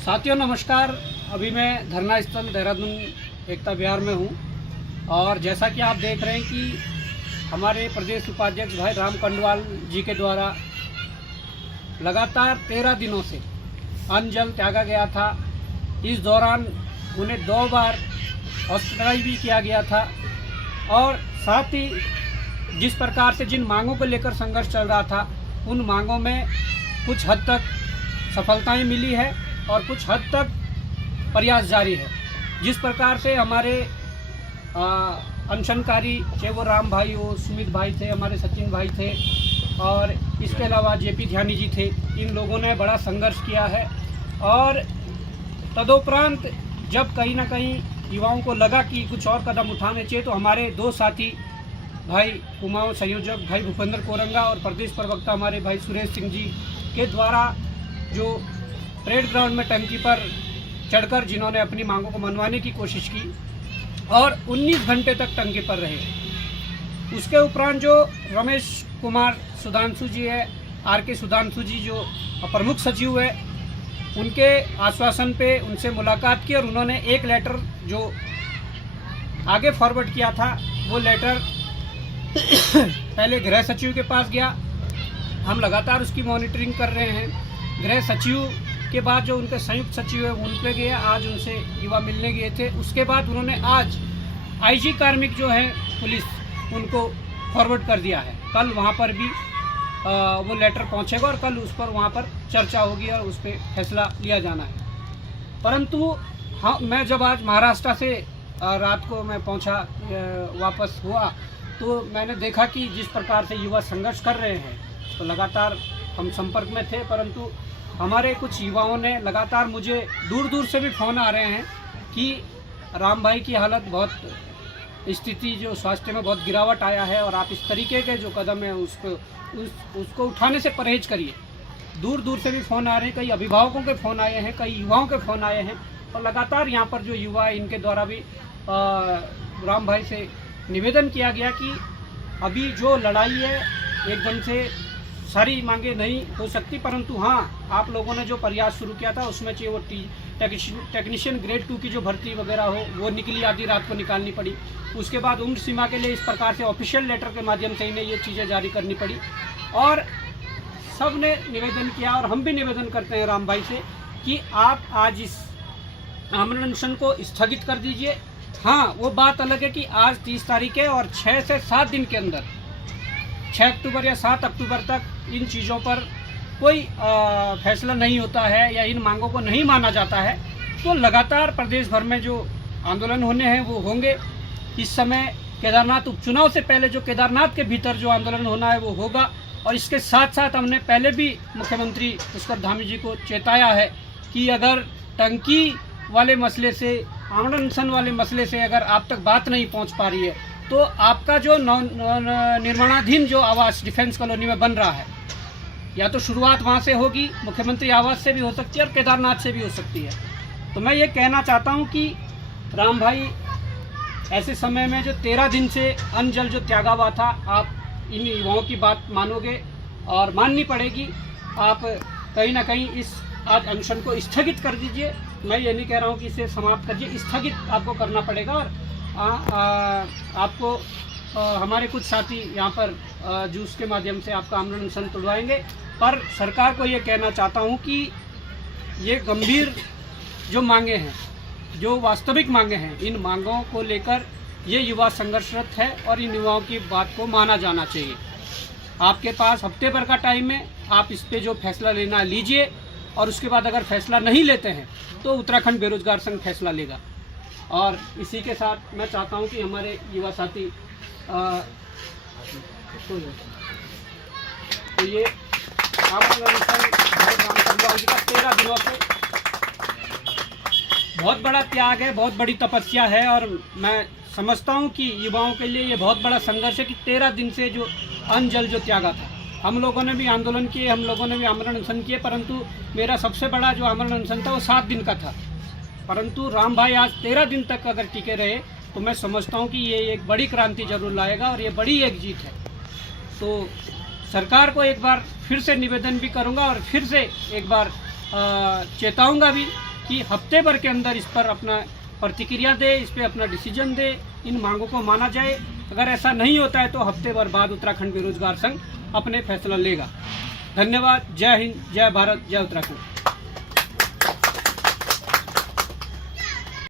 साथियों नमस्कार। अभी मैं धरना स्थल देहरादून एकता विहार में हूँ और जैसा कि आप देख रहे हैं कि हमारे प्रदेश उपाध्यक्ष भाई राम कंडवाल जी के द्वारा लगातार 13 दिनों से अन्न जल त्यागा गया था। इस दौरान उन्हें 2 बार हॉस्पिटलाइज भी किया गया था और साथ ही जिस प्रकार से जिन मांगों को लेकर संघर्ष चल रहा था उन मांगों में कुछ हद तक सफलताएं मिली है और कुछ हद तक प्रयास जारी है। जिस प्रकार से हमारे अनशनकारी, चाहे वो राम भाई हो, सुमित भाई थे, हमारे सचिन भाई थे और इसके अलावा जेपी ध्यानी जी थे, इन लोगों ने बड़ा संघर्ष किया है। और तदोपरांत जब कहीं ना कहीं युवाओं को लगा कि कुछ और कदम उठाने चाहिए तो हमारे 2 साथी भाई कुमाऊं संयोजक भाई भूपेंद्र कोरंगा और प्रदेश प्रवक्ता हमारे भाई सुरेश सिंह जी के द्वारा जो परेड ग्राउंड में टंकी पर चढ़कर जिन्होंने अपनी मांगों को मनवाने की कोशिश की और 19 घंटे तक टंकी पर रहे। उसके उपरांत जो रमेश कुमार सुधांशु जी है, आर.के. सुधांशु जी जो प्रमुख सचिव है, उनके आश्वासन पे उनसे मुलाकात की और उन्होंने एक लेटर जो आगे फॉरवर्ड किया था वो लेटर पहले गृह सचिव के पास गया। हम लगातार उसकी मॉनिटरिंग कर रहे हैं। गृह सचिव के बाद जो उनके संयुक्त सचिव है उन पे गए, आज उनसे युवा मिलने गए थे। उसके बाद उन्होंने आज आईजी कार्मिक जो है पुलिस, उनको फॉरवर्ड कर दिया है। कल वहाँ पर भी वो लेटर पहुँचेगा और कल उस पर वहाँ पर चर्चा होगी और उस पर फैसला लिया जाना है। परंतु हाँ, मैं जब आज महाराष्ट्र से रात को मैं पहुँचा, वापस हुआ तो मैंने देखा कि जिस प्रकार से युवा संघर्ष कर रहे हैं तो लगातार हम संपर्क में थे। परंतु हमारे कुछ युवाओं ने लगातार मुझे दूर दूर से भी फ़ोन आ रहे हैं कि राम भाई की हालत बहुत, स्थिति जो स्वास्थ्य में बहुत गिरावट आया है और आप इस तरीके के जो कदम है उसको उठाने से परहेज करिए। दूर दूर से भी फ़ोन आ रहे हैं, कई अभिभावकों के फ़ोन आए हैं, कई युवाओं के फ़ोन आए हैं और लगातार यहाँ पर जो युवा है इनके द्वारा भी राम भाई से निवेदन किया गया कि अभी जो लड़ाई है एकदम से सारी मांगे नहीं हो सकती, परंतु हाँ, आप लोगों ने जो प्रयास शुरू किया था उसमें चाहिए वो टेक्नीशियन ग्रेड 2 की जो भर्ती वगैरह हो वो निकली, आधी रात को निकालनी पड़ी। उसके बाद उम्र सीमा के लिए इस प्रकार से ऑफिशियल लेटर के माध्यम से इन्हें ये चीज़ें जारी करनी पड़ी और सब ने निवेदन किया और हम भी निवेदन करते हैं राम भाई से कि आप आज इस आमरण अनशन को स्थगित कर दीजिए। हाँ, वो बात अलग है कि आज 30 तारीख है और 6 से 7 दिन के अंदर 6 अक्टूबर या 7 अक्टूबर तक इन चीज़ों पर कोई फैसला नहीं होता है या इन मांगों को नहीं माना जाता है तो लगातार प्रदेश भर में जो आंदोलन होने हैं वो होंगे। इस समय केदारनाथ उपचुनाव से पहले जो केदारनाथ के भीतर जो आंदोलन होना है वो होगा और इसके साथ साथ हमने पहले भी मुख्यमंत्री पुष्कर धामी जी को चेताया है कि अगर टंकी वाले मसले से, आमरण अनशन वाले मसले से अगर आप तक बात नहीं पहुंच पा रही है तो आपका जो निर्माणाधीन जो आवास डिफेंस कॉलोनी में बन रहा है, या तो शुरुआत वहाँ से होगी, मुख्यमंत्री आवास से भी हो सकती है और केदारनाथ से भी हो सकती है। तो मैं ये कहना चाहता हूँ कि राम भाई ऐसे समय में जो 13 दिन से अन्न जल जो त्यागा हुआ था, आप इन युवाओं की बात मानोगे और माननी पड़ेगी। आप कहीं ना कहीं इस आज अनशन को स्थगित कर दीजिए। मैं ये नहीं कह रहा हूँ कि इसे समाप्त करिए, स्थगित आपको करना पड़ेगा और आपको हमारे कुछ साथी यहाँ पर जूस के माध्यम से आपका आमरण अनशन तुड़वाएंगे। पर सरकार को ये कहना चाहता हूँ कि ये गंभीर जो मांगे हैं, जो वास्तविक मांगे हैं, इन मांगों को लेकर ये युवा संघर्षरत है और इन युवाओं की बात को माना जाना चाहिए। आपके पास हफ्ते भर का टाइम है, आप इस पे जो फैसला लेना लीजिए और उसके बाद अगर फैसला नहीं लेते हैं तो उत्तराखंड बेरोजगार संघ फैसला लेगा। और इसी के साथ मैं चाहता हूं कि हमारे युवा साथी तो ये आमरण अनशन राम कंडवाल जी का 13 दिनों से बहुत बड़ा त्याग है, बहुत बड़ी तपस्या है और मैं समझता हूं कि युवाओं के लिए ये बहुत बड़ा संघर्ष है कि 13 दिन से जो अन्न जल जो त्यागा था। हम लोगों ने भी आंदोलन किए, हम लोगों ने भी आमरण अनशन किए, परंतु मेरा सबसे बड़ा जो आमरण अनशन था वो 7 दिन का था। परंतु राम भाई आज 13 दिन तक अगर टिके रहे तो मैं समझता हूं कि ये एक बड़ी क्रांति जरूर लाएगा और ये बड़ी एक जीत है। तो सरकार को एक बार फिर से निवेदन भी करूंगा और फिर से एक बार चेताऊंगा भी कि हफ्ते भर के अंदर इस पर अपना प्रतिक्रिया दे, इस पर अपना डिसीजन दे, इन मांगों को माना जाए। अगर ऐसा नहीं होता है तो हफ्ते भर बाद उत्तराखंड बेरोजगार संघ अपने फैसला लेगा। धन्यवाद। जय हिंद, जय भारत, जय उत्तराखंड।